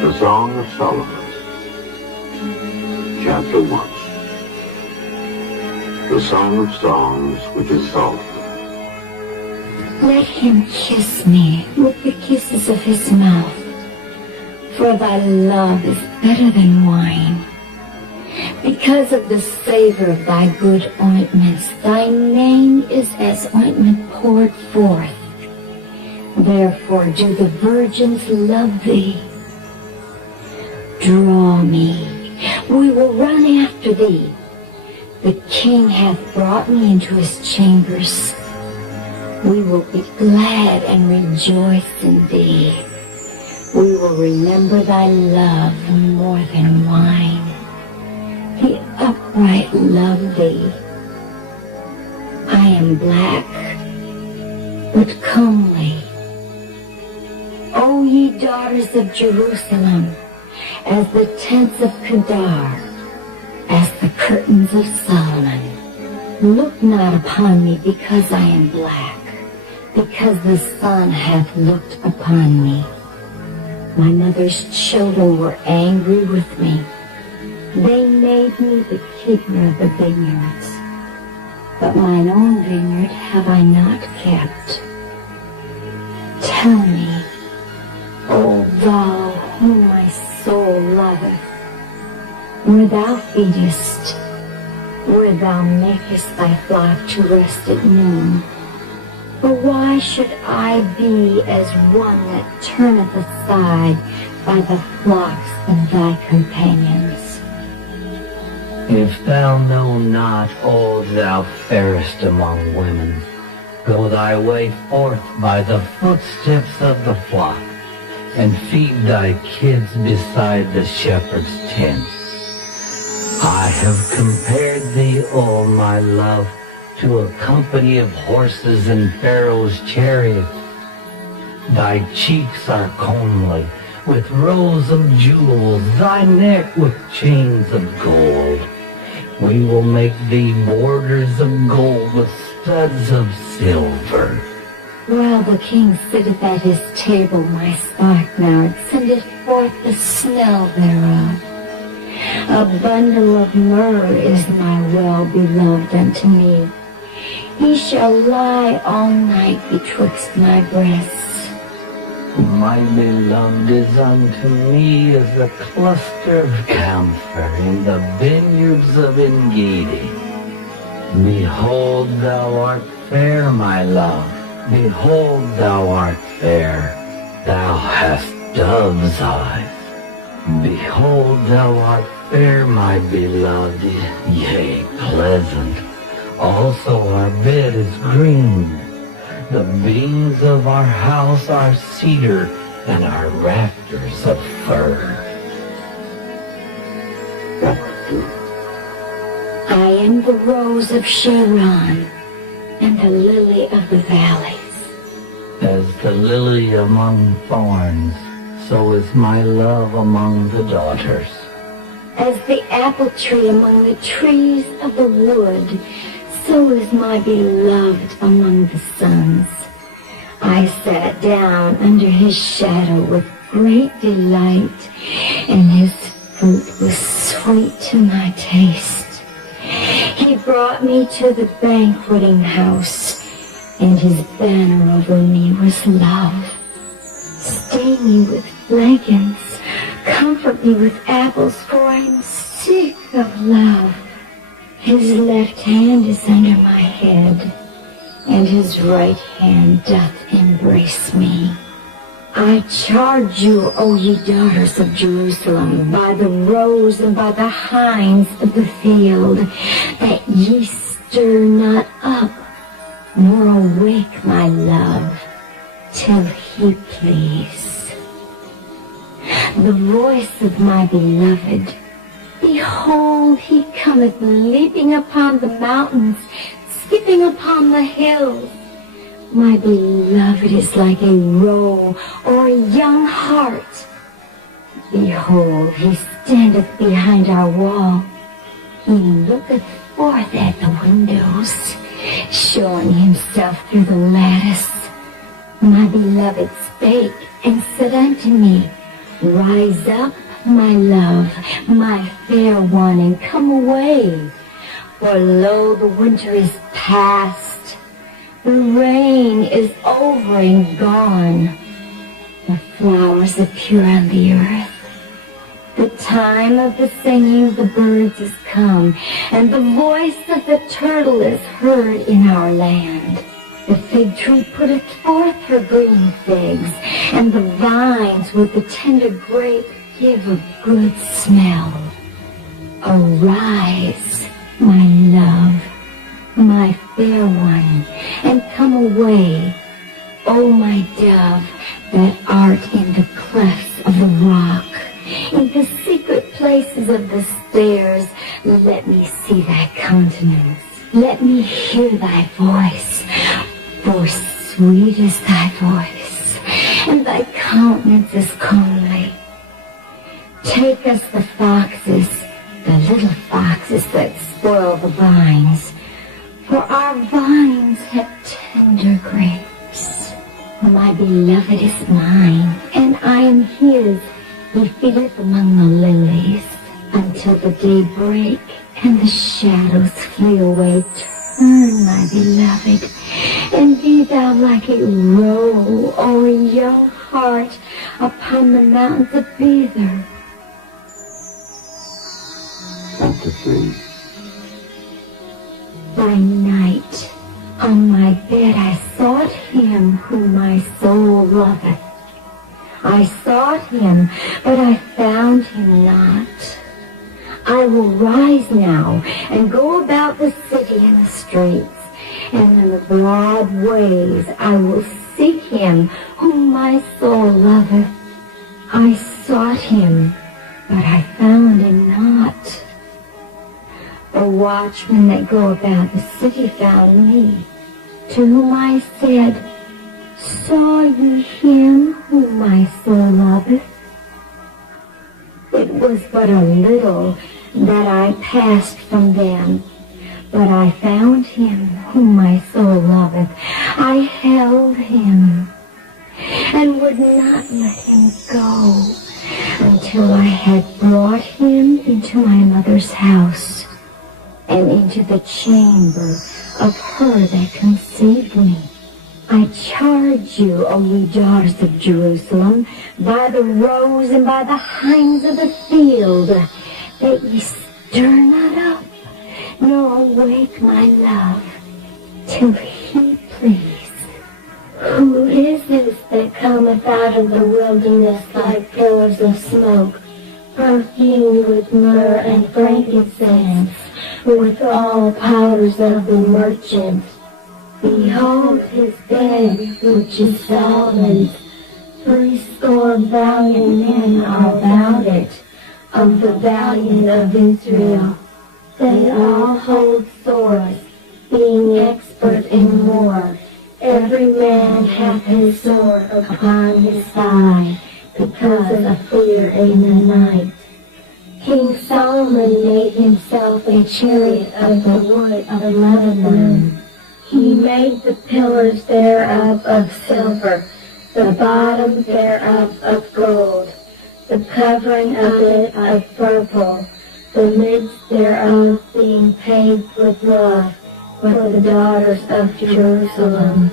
The Song of Solomon, Chapter 1. The Song of Songs, which is Solomon. Let him kiss me with the kisses of his mouth, for thy love is better than wine. Because of the savor of thy good ointments, thy name is as ointment poured forth. Therefore do the virgins love thee. Draw me, we will run after thee. The king hath brought me into his chambers. We will be glad and rejoice in thee. We will remember thy love more than wine. The upright love thee. I am black, but comely. O ye daughters of Jerusalem, as the tents of Kedar, as the curtains of Solomon. Look not upon me because I am black, because the sun hath looked upon me. My mother's children were angry with me. They made me the keeper of the vineyards. But mine own vineyard have I not kept. Tell me, O thou whom my soul loveth, where thou feedest, where thou makest thy flock to rest at noon. For why should I be as one that turneth aside by the flocks of thy companions? If thou know not, O thou fairest among women, go thy way forth by the footsteps of the flock, and feed thy kids beside the shepherd's tent. I have compared thee, O my love, to a company of horses in Pharaoh's chariot. Thy cheeks are comely, with rows of jewels, thy neck with chains of gold. We will make thee borders of gold with studs of silver. While the king sitteth at his table, my spikenard sendeth forth the smell thereof. A bundle of myrrh is my well-beloved unto me. He shall lie all night betwixt my breasts. My beloved is unto me as a cluster of camphor in the vineyards of En-gedi. Behold, thou art fair, my love. Behold, thou art fair. Thou hast dove's eyes. Behold, thou art fair, my beloved, yea, pleasant. Also our bed is green. The beams of our house are cedar, and our rafters of fir. I am the rose of Sharon, and the lily of the valleys. As the lily among thorns, so is my love among the daughters. As the apple tree among the trees of the wood, so is my beloved among the sons. I sat down under his shadow with great delight, and his fruit was sweet to my taste. He brought me to the banqueting house, and his banner over me was love. Stay me with flagons, comfort me with apples, for I am sick of love. His left hand is under my head, and his right hand doth embrace me. I charge you, O ye daughters of Jerusalem, by the roes and by the hinds of the field, that ye stir not up, nor awake my love, till he please. The voice of my beloved, behold, he cometh leaping upon the mountains, skipping upon the hills. My beloved is like a roe or a young hart. Behold, he standeth behind our wall. He looketh forth at the windows, showing himself through the lattice. My beloved spake and said unto me, Rise up, my love, my fair one, and come away. For lo, the winter is past, the rain is over and gone. The flowers appear on the earth. The time of the singing of the birds is come, and the voice of the turtle is heard in our land. The fig tree putteth forth her green figs, and the vines with the tender grape give a good smell. Arise, my love, my fair one, and come away, O my dove, that art in the clefts of the rock, in the secret places of the stairs. Let me see thy countenance, let me hear thy voice, for sweet is thy voice, and thy countenance is comely. Take us the foxes, the little foxes that spoil the vines, for our vines have tender grapes. My beloved is mine, and I am his. He feedeth among the lilies until the day break and the shadows flee away. Turn, my beloved, and be thou like a roe or a young hart upon the mountains of Bether. Chapter 3. By night, on my bed I sought him whom my soul loveth. I sought him, but I found him not. I will rise now and go about the city and the streets, and in the broad ways I will seek him whom my soul loveth. I sought him, but I found him not. The watchmen that go about the city found me, to whom I said, Saw ye him whom my soul loveth? It was but a little that I passed from them, but I found him whom my soul loveth. I held him, and would not let him go, until I had brought him into my mother's house, and into the chamber of her that conceived me. I charge you, O ye daughters of Jerusalem, by the roes and by the hinds of the field, that ye stir not up, nor awake my love, till he please. Who is this that cometh out of the wilderness like pillars of smoke, perfumed with myrrh and frankincense, with all powders of the merchant? Behold his bed, which is Solomon's. 80 valiant men are about it, of the valiant of Israel. They all hold swords, being expert in war. Every man hath his sword upon his thigh, because of fear in the night. King Solomon made himself a chariot of the wood of Lebanon. He made the pillars thereof of silver, the bottom thereof of gold, the covering of it of purple, the midst thereof being paved with love for the daughters of Jerusalem.